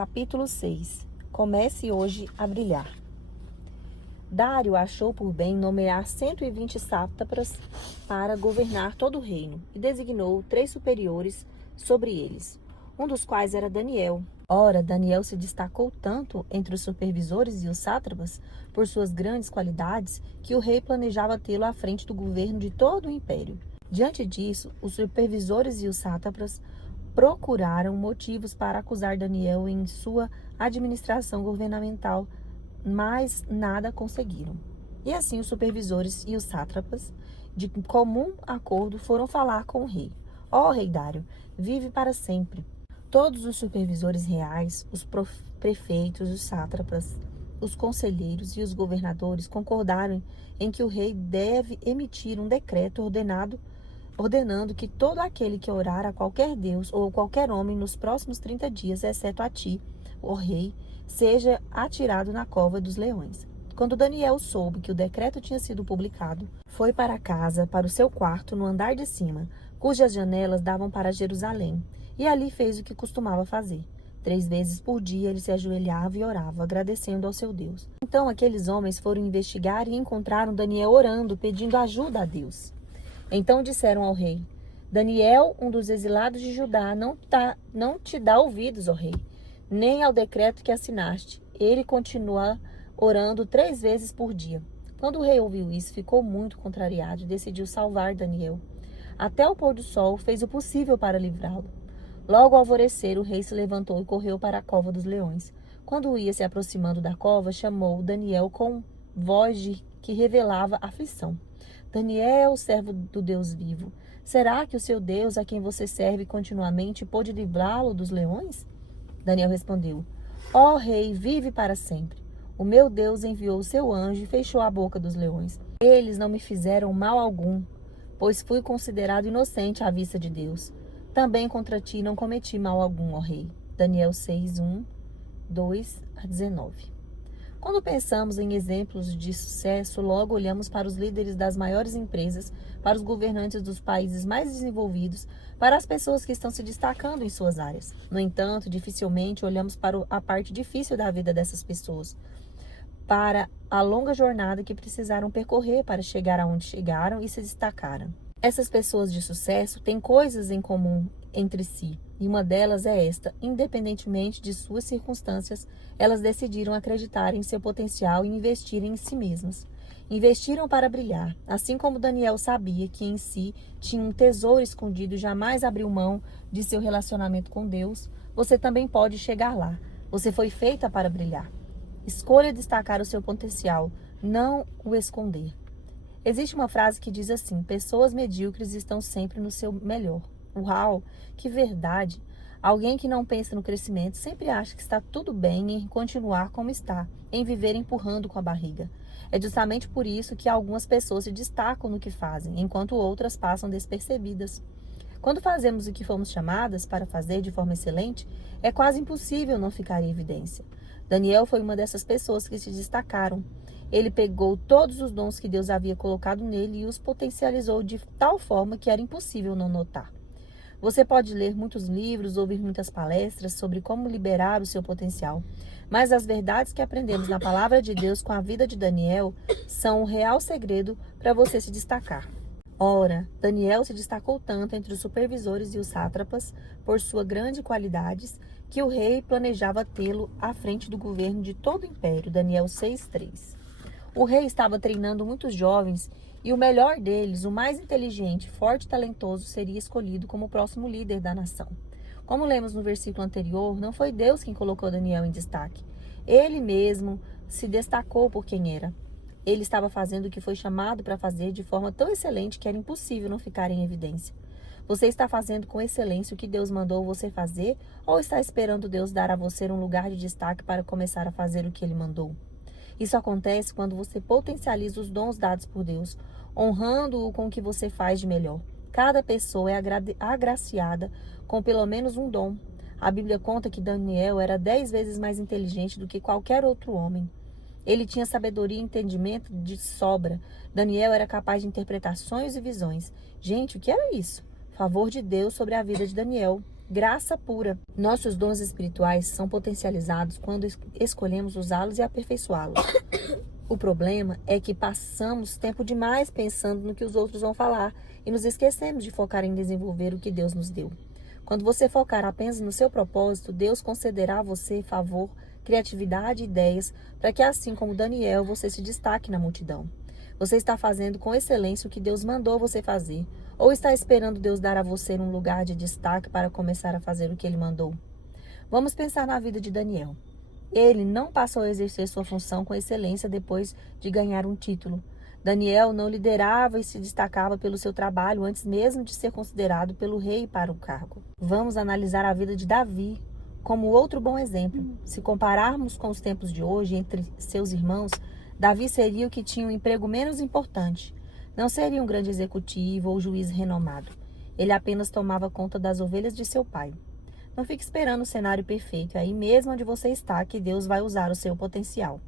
capítulo 6. Comece hoje a brilhar. Dário achou por bem nomear 120 sátrapas para governar todo o reino e designou 3 superiores sobre eles, um dos quais era Daniel. Ora, Daniel se destacou tanto entre os supervisores e os sátrapas por suas grandes qualidades que o rei planejava tê-lo à frente do governo de todo o império. Diante disso, os supervisores e os sátrapas procuraram motivos para acusar Daniel em sua administração governamental, mas nada conseguiram. E assim os supervisores e os sátrapas, de comum acordo, foram falar com o rei. Ó rei Dário, vive para sempre. Todos os supervisores reais, os prefeitos, os sátrapas, os conselheiros e os governadores concordaram em que o rei deve emitir um decreto ordenando que todo aquele que orar a qualquer deus ou qualquer homem nos próximos 30 dias, exceto a ti, ó rei, seja atirado na cova dos leões. Quando Daniel soube que o decreto tinha sido publicado, foi para casa, para o seu quarto, no andar de cima, cujas janelas davam para Jerusalém, e ali fez o que costumava fazer. 3 vezes por dia ele se ajoelhava e orava, agradecendo ao seu Deus. Então aqueles homens foram investigar e encontraram Daniel orando, pedindo ajuda a Deus. Então disseram ao rei: Daniel, um dos exilados de Judá, não te dá ouvidos, ó rei, nem ao decreto que assinaste. Ele continua orando 3 vezes por dia. Quando o rei ouviu isso, ficou muito contrariado e decidiu salvar Daniel. Até o pôr do sol fez o possível para livrá-lo. Logo ao alvorecer, o rei se levantou e correu para a cova dos leões. Quando ia se aproximando da cova, chamou Daniel com voz que revelava aflição. Daniel, servo do Deus vivo, será que o seu Deus, a quem você serve continuamente, pôde livrá-lo dos leões? Daniel respondeu: Ó rei, vive para sempre. O meu Deus enviou o seu anjo e fechou a boca dos leões. Eles não me fizeram mal algum, pois fui considerado inocente à vista de Deus. Também contra ti não cometi mal algum, ó rei. Daniel 6, 1, 2 a 19. Quando pensamos em exemplos de sucesso, logo olhamos para os líderes das maiores empresas, para os governantes dos países mais desenvolvidos, para as pessoas que estão se destacando em suas áreas. No entanto, dificilmente olhamos para a parte difícil da vida dessas pessoas, para a longa jornada que precisaram percorrer para chegar aonde chegaram e se destacaram. Essas pessoas de sucesso têm coisas em comum entre si, e uma delas é esta: independentemente de suas circunstâncias, elas decidiram acreditar em seu potencial e investirem em si mesmas. Investiram para brilhar, assim como Daniel sabia que em si tinha um tesouro escondido e jamais abriu mão de seu relacionamento com Deus. Você também pode chegar lá. Você foi feita para brilhar. Escolha destacar o seu potencial, não o esconder. Existe uma frase que diz assim: pessoas medíocres estão sempre no seu melhor. Uau, que verdade! Alguém que não pensa no crescimento sempre acha que está tudo bem em continuar como está, em viver empurrando com a barriga. É justamente por isso que algumas pessoas se destacam no que fazem, enquanto outras passam despercebidas. Quando fazemos o que fomos chamadas para fazer de forma excelente, é quase impossível não ficar em evidência. Daniel foi uma dessas pessoas que se destacaram. Ele pegou todos os dons que Deus havia colocado nele e os potencializou de tal forma que era impossível não notar. Você pode ler muitos livros, ouvir muitas palestras sobre como liberar o seu potencial, mas as verdades que aprendemos na palavra de Deus com a vida de Daniel são o real segredo para você se destacar. Ora, Daniel se destacou tanto entre os supervisores e os sátrapas por suas grandes qualidades que o rei planejava tê-lo à frente do governo de todo o império. Daniel 6:3. O rei estava treinando muitos jovens e o melhor deles, o mais inteligente, forte e talentoso, seria escolhido como o próximo líder da nação. Como lemos no versículo anterior, não foi Deus quem colocou Daniel em destaque. Ele mesmo se destacou por quem era. Ele estava fazendo o que foi chamado para fazer de forma tão excelente que era impossível não ficar em evidência. Você está fazendo com excelência o que Deus mandou você fazer ou está esperando Deus dar a você um lugar de destaque para começar a fazer o que Ele mandou? Isso acontece quando você potencializa os dons dados por Deus, honrando-o com o que você faz de melhor. Cada pessoa é agraciada com pelo menos um dom. A Bíblia conta que Daniel era 10 vezes mais inteligente do que qualquer outro homem. Ele tinha sabedoria e entendimento de sobra. Daniel era capaz de interpretar sonhos e visões. Gente, o que era isso? Favor de Deus sobre a vida de Daniel. graça pura. Nossos dons espirituais são potencializados quando escolhemos usá-los e aperfeiçoá-los. O problema é que passamos tempo demais pensando no que os outros vão falar e nos esquecemos de focar em desenvolver o que Deus nos deu. Quando você focar apenas no seu propósito, Deus concederá a você favor, criatividade e ideias para que, assim como Daniel, você se destaque na multidão. Você está fazendo com excelência o que Deus mandou você fazer, ou está esperando Deus dar a você um lugar de destaque para começar a fazer o que Ele mandou? Vamos pensar na vida de Daniel. Ele não passou a exercer sua função com excelência depois de ganhar um título. Daniel não liderava e se destacava pelo seu trabalho antes mesmo de ser considerado pelo rei para o cargo. Vamos analisar a vida de Davi como outro bom exemplo. Se compararmos com os tempos de hoje entre seus irmãos, Davi seria o que tinha um emprego menos importante. Não seria um grande executivo ou juiz renomado. Ele apenas tomava conta das ovelhas de seu pai. Não fique esperando o cenário perfeito. É aí mesmo onde você está que Deus vai usar o seu potencial.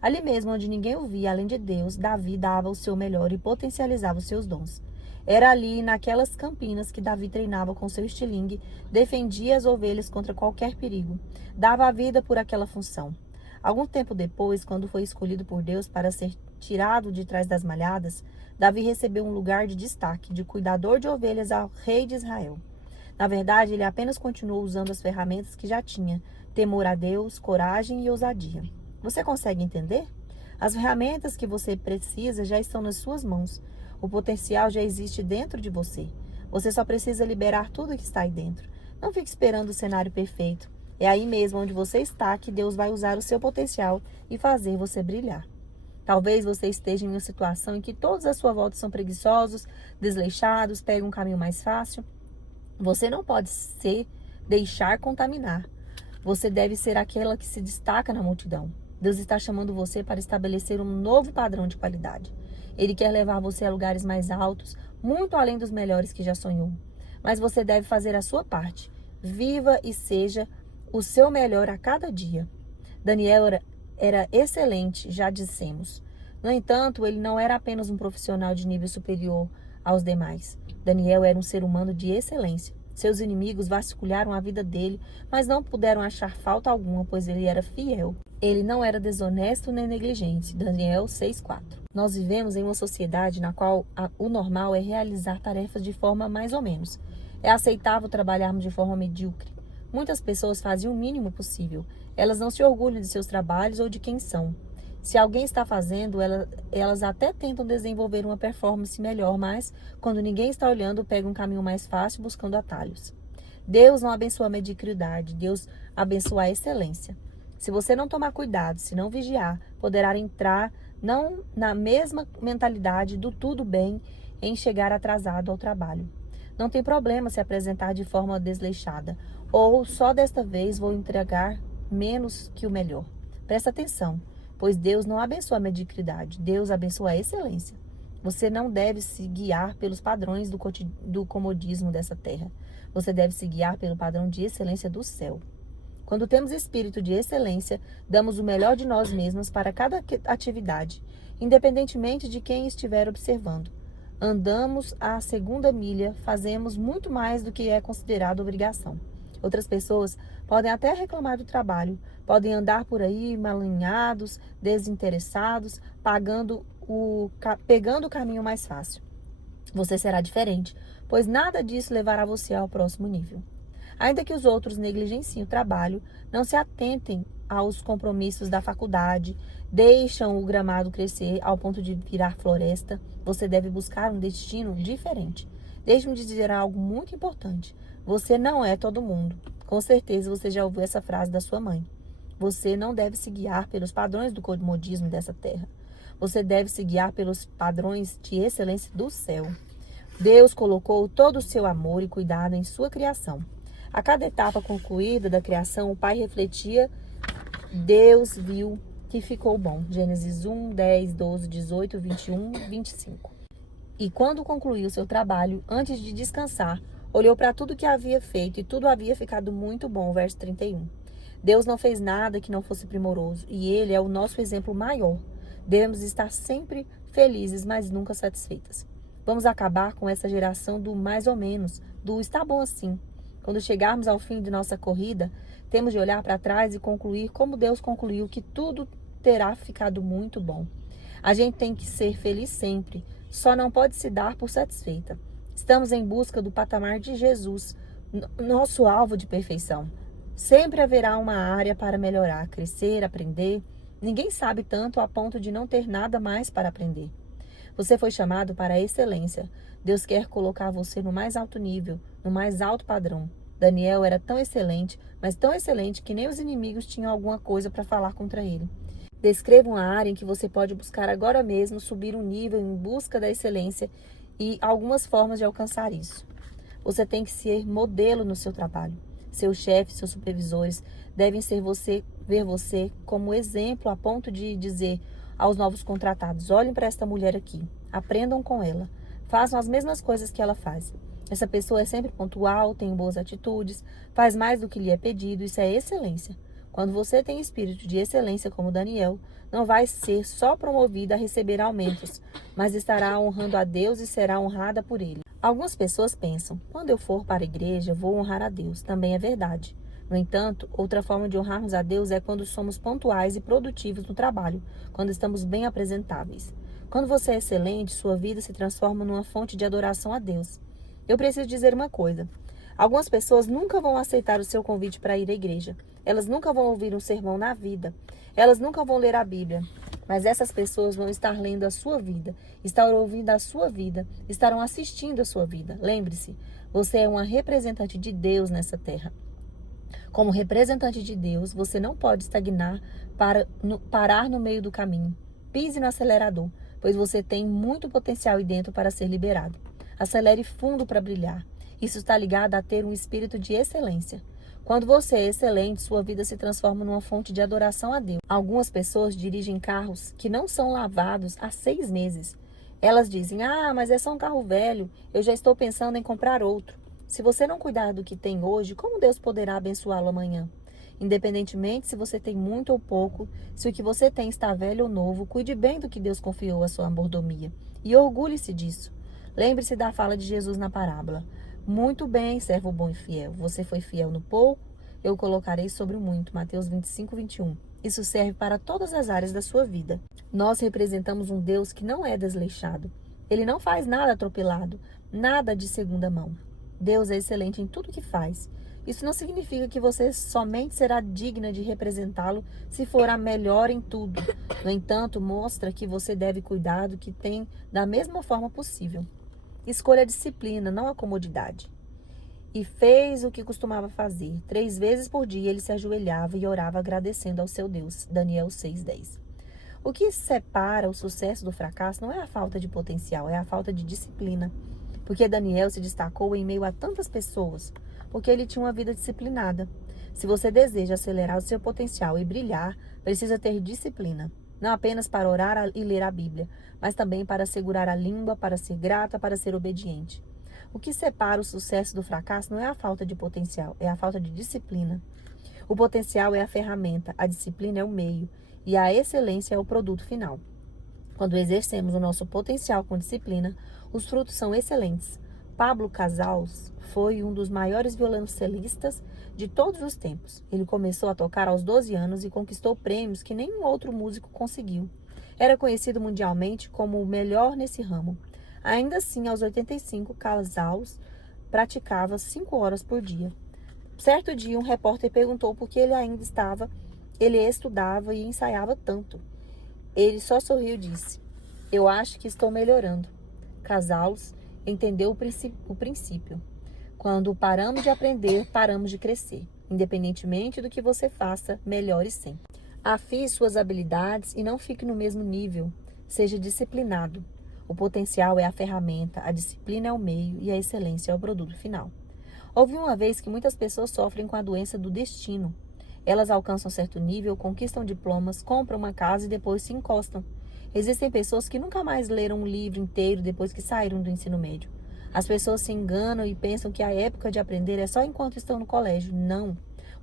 Ali mesmo onde ninguém o via, além de Deus, Davi dava o seu melhor e potencializava os seus dons. Era ali, naquelas campinas, que Davi treinava com seu estilingue, defendia as ovelhas contra qualquer perigo, dava a vida por aquela função. Algum tempo depois, quando foi escolhido por Deus para ser tirado de trás das malhadas, Davi recebeu um lugar de destaque, de cuidador de ovelhas ao rei de Israel. Na verdade, ele apenas continuou usando as ferramentas que já tinha: temor a Deus, coragem e ousadia. Você consegue entender? As ferramentas que você precisa já estão nas suas mãos. O potencial já existe dentro de você. Você só precisa liberar tudo que está aí dentro. Não fique esperando o cenário perfeito. É aí mesmo onde você está que Deus vai usar o seu potencial e fazer você brilhar. Talvez você esteja em uma situação em que todos à sua volta são preguiçosos, desleixados, pegam um caminho mais fácil. Você não pode se deixar contaminar. Você deve ser aquela que se destaca na multidão. Deus está chamando você para estabelecer um novo padrão de qualidade. Ele quer levar você a lugares mais altos, muito além dos melhores que já sonhou. Mas você deve fazer a sua parte. Viva e seja o seu melhor a cada dia. Daniel era excelente, já dissemos. No entanto, ele não era apenas um profissional de nível superior aos demais. Daniel era um ser humano de excelência. Seus inimigos vasculharam a vida dele, mas não puderam achar falta alguma, pois ele era fiel. Ele não era desonesto nem negligente. Daniel 6:4. Nós vivemos em uma sociedade na qual o normal é realizar tarefas de forma mais ou menos. É aceitável trabalharmos de forma medíocre. Muitas pessoas fazem o mínimo possível. Elas não se orgulham de seus trabalhos ou de quem são. Se alguém está fazendo, elas até tentam desenvolver uma performance melhor, mas quando ninguém está olhando, pegam um caminho mais fácil buscando atalhos. Deus não abençoa a mediocridade, Deus abençoa a excelência. Se você não tomar cuidado, se não vigiar, poderá entrar não na mesma mentalidade do tudo bem em chegar atrasado ao trabalho. Não tem problema se apresentar de forma desleixada, ou só desta vez vou entregar menos que o melhor. Presta atenção, pois Deus não abençoa a mediocridade, Deus abençoa a excelência. Você não deve se guiar pelos padrões do comodismo dessa terra. Você deve se guiar pelo padrão de excelência do céu. Quando temos espírito de excelência, damos o melhor de nós mesmos para cada atividade, independentemente de quem estiver observando. Andamos a segunda milha, fazemos muito mais do que é considerado obrigação. Outras pessoas podem até reclamar do trabalho, podem andar por aí mal alinhados, desinteressados, pegando o caminho mais fácil. Você será diferente, pois nada disso levará você ao próximo nível. Ainda que os outros negligenciem o trabalho, não se atentem aos compromissos da faculdade, deixam o gramado crescer ao ponto de virar floresta, você deve buscar um destino diferente. Deixe-me dizer algo muito importante. Você não é todo mundo. Com certeza você já ouviu essa frase da sua mãe. Você não deve se guiar pelos padrões do comodismo dessa terra. Você deve se guiar pelos padrões de excelência do céu. Deus colocou todo o seu amor e cuidado em sua criação. A cada etapa concluída da criação, o Pai refletia: Deus viu que ficou bom. Gênesis 1, 10, 12, 18, 21, 25. E quando concluiu seu trabalho, antes de descansar, olhou para tudo que havia feito e tudo havia ficado muito bom. Verso 31. Deus não fez nada que não fosse primoroso e Ele é o nosso exemplo maior. Devemos estar sempre felizes, mas nunca satisfeitas. Vamos acabar com essa geração do mais ou menos, do está bom assim. Quando chegarmos ao fim de nossa corrida, temos de olhar para trás e concluir como Deus concluiu que tudo terá ficado muito bom. A gente tem que ser feliz sempre, só não pode se dar por satisfeita. Estamos em busca do patamar de Jesus, nosso alvo de perfeição. Sempre haverá uma área para melhorar, crescer, aprender. Ninguém sabe tanto a ponto de não ter nada mais para aprender. Você foi chamado para a excelência. Deus quer colocar você no mais alto nível, no mais alto padrão. Daniel era tão excelente, mas tão excelente que nem os inimigos tinham alguma coisa para falar contra ele. Descreva uma área em que você pode buscar agora mesmo subir um nível em busca da excelência e algumas formas de alcançar isso. Você tem que ser modelo no seu trabalho. Seus chefes, seus supervisores devem ver você como exemplo a ponto de dizer aos novos contratados: olhem para esta mulher aqui, aprendam com ela, façam as mesmas coisas que ela faz. Essa pessoa é sempre pontual, tem boas atitudes, faz mais do que lhe é pedido, isso é excelência. Quando você tem espírito de excelência como Daniel, não vai ser só promovida a receber aumentos, mas estará honrando a Deus e será honrada por ele. Algumas pessoas pensam: quando eu for para a igreja, vou honrar a Deus. Também é verdade. No entanto, outra forma de honrarmos a Deus é quando somos pontuais e produtivos no trabalho, quando estamos bem apresentáveis. Quando você é excelente, sua vida se transforma numa fonte de adoração a Deus. Eu preciso dizer uma coisa. Algumas pessoas nunca vão aceitar o seu convite para ir à igreja. Elas nunca vão ouvir um sermão na vida. Elas nunca vão ler a Bíblia. Mas essas pessoas vão estar lendo a sua vida, estarão ouvindo a sua vida, estarão assistindo a sua vida. Lembre-se, você é uma representante de Deus nessa terra. Como representante de Deus, você não pode estagnar, parar no meio do caminho. Pise no acelerador, pois você tem muito potencial aí dentro para ser liberado. Acelere fundo para brilhar. Isso está ligado a ter um espírito de excelência. Quando você é excelente, sua vida se transforma numa fonte de adoração a Deus. Algumas pessoas dirigem carros que não são lavados há 6 meses. Elas dizem: mas é só um carro velho, eu já estou pensando em comprar outro. Se você não cuidar do que tem hoje, como Deus poderá abençoá-lo amanhã? Independentemente se você tem muito ou pouco, se o que você tem está velho ou novo, cuide bem do que Deus confiou à sua mordomia. E orgulhe-se disso. Lembre-se da fala de Jesus na parábola: muito bem, servo bom e fiel. Você foi fiel no pouco, eu o colocarei sobre o muito. Mateus 25, 21. Isso serve para todas as áreas da sua vida. Nós representamos um Deus que não é desleixado. Ele não faz nada atropelado, nada de segunda mão. Deus é excelente em tudo que faz. Isso não significa que você somente será digna de representá-lo se for a melhor em tudo. No entanto, mostra que você deve cuidar do que tem da mesma forma possível. Escolha a disciplina, não a comodidade. E fez o que costumava fazer. 3 vezes por dia ele se ajoelhava e orava agradecendo ao seu Deus. Daniel 6:10. O que separa o sucesso do fracasso não é a falta de potencial, é a falta de disciplina. Porque Daniel se destacou em meio a tantas pessoas, porque ele tinha uma vida disciplinada. Se você deseja acelerar o seu potencial e brilhar, precisa ter disciplina. Não apenas para orar e ler a Bíblia, mas também para segurar a língua, para ser grata, para ser obediente. O que separa o sucesso do fracasso não é a falta de potencial, é a falta de disciplina. O potencial é a ferramenta, a disciplina é o meio e a excelência é o produto final. Quando exercemos o nosso potencial com disciplina, os frutos são excelentes. Pablo Casals foi um dos maiores violoncelistas de todos os tempos. Ele começou a tocar aos 12 anos e conquistou prêmios que nenhum outro músico conseguiu. Era conhecido mundialmente como o melhor nesse ramo. Ainda assim, aos 85, Casals praticava 5 horas por dia. Certo dia, um repórter perguntou por que ele estudava e ensaiava tanto. Ele só sorriu e disse: eu acho que estou melhorando. Casals entendeu o princípio. Quando paramos de aprender, paramos de crescer. Independentemente do que você faça, melhore sempre. Afie suas habilidades e não fique no mesmo nível. Seja disciplinado. O potencial é a ferramenta, a disciplina é o meio e a excelência é o produto final. Ouvi uma vez que muitas pessoas sofrem com a doença do destino. Elas alcançam certo nível, conquistam diplomas, compram uma casa e depois se encostam. Existem pessoas que nunca mais leram um livro inteiro depois que saíram do ensino médio. As pessoas se enganam e pensam que a época de aprender é só enquanto estão no colégio. Não.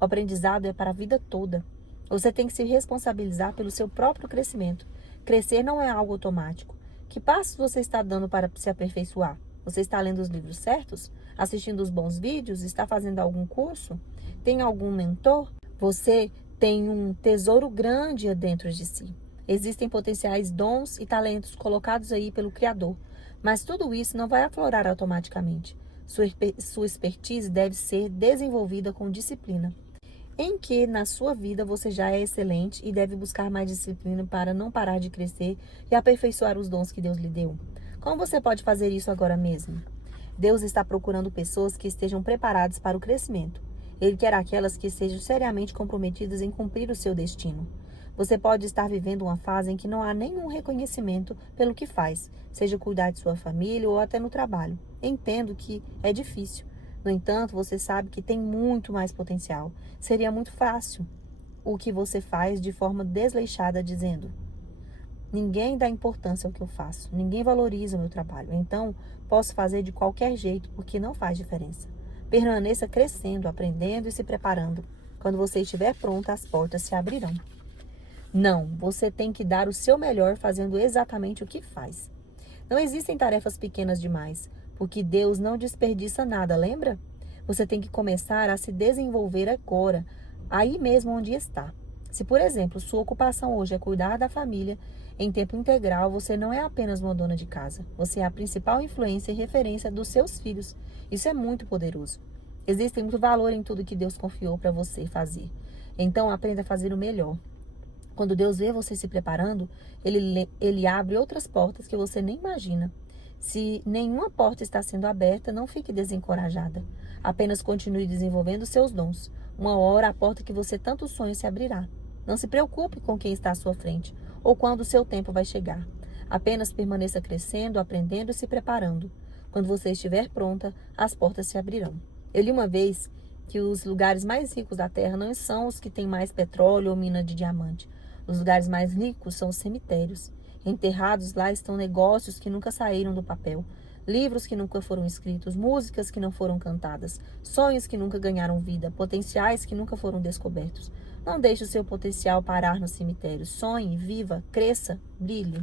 O aprendizado é para a vida toda. Você tem que se responsabilizar pelo seu próprio crescimento. Crescer não é algo automático. Que passos você está dando para se aperfeiçoar? Você está lendo os livros certos? Assistindo os bons vídeos? Está fazendo algum curso? Tem algum mentor? Você tem um tesouro grande dentro de si. Existem potenciais dons e talentos colocados aí pelo Criador. Mas tudo isso não vai aflorar automaticamente. Sua expertise deve ser desenvolvida com disciplina. Em que na sua vida você já é excelente e deve buscar mais disciplina para não parar de crescer e aperfeiçoar os dons que Deus lhe deu. Como você pode fazer isso agora mesmo? Deus está procurando pessoas que estejam preparadas para o crescimento. Ele quer aquelas que estejam seriamente comprometidas em cumprir o seu destino. Você pode estar vivendo uma fase em que não há nenhum reconhecimento pelo que faz, seja cuidar de sua família ou até no trabalho. Entendo que é difícil. No entanto, você sabe que tem muito mais potencial. Seria muito fácil o que você faz de forma desleixada, dizendo: ninguém dá importância ao que eu faço, ninguém valoriza o meu trabalho, então posso fazer de qualquer jeito porque não faz diferença. Permaneça crescendo, aprendendo e se preparando. Quando você estiver pronta, as portas se abrirão. Não, você tem que dar o seu melhor fazendo exatamente o que faz. Não existem tarefas pequenas demais, porque Deus não desperdiça nada, lembra? Você tem que começar a se desenvolver agora, aí mesmo onde está. Se, por exemplo, sua ocupação hoje é cuidar da família em tempo integral, você não é apenas uma dona de casa. Você é a principal influência e referência dos seus filhos. Isso é muito poderoso. Existe muito valor em tudo que Deus confiou para você fazer. Então, aprenda a fazer o melhor. Quando Deus vê você se preparando, ele abre outras portas que você nem imagina. Se nenhuma porta está sendo aberta, não fique desencorajada. Apenas continue desenvolvendo seus dons. Uma hora a porta que você tanto sonha se abrirá. Não se preocupe com quem está à sua frente ou quando o seu tempo vai chegar. Apenas permaneça crescendo, aprendendo e se preparando. Quando você estiver pronta, as portas se abrirão. Eu li uma vez que os lugares mais ricos da terra não são os que têm mais petróleo ou mina de diamante. Os lugares mais ricos são os cemitérios. Enterrados lá estão negócios que nunca saíram do papel, livros que nunca foram escritos, músicas que não foram cantadas, sonhos que nunca ganharam vida, potenciais que nunca foram descobertos. Não deixe o seu potencial parar no cemitério. Sonhe, viva, cresça, brilhe.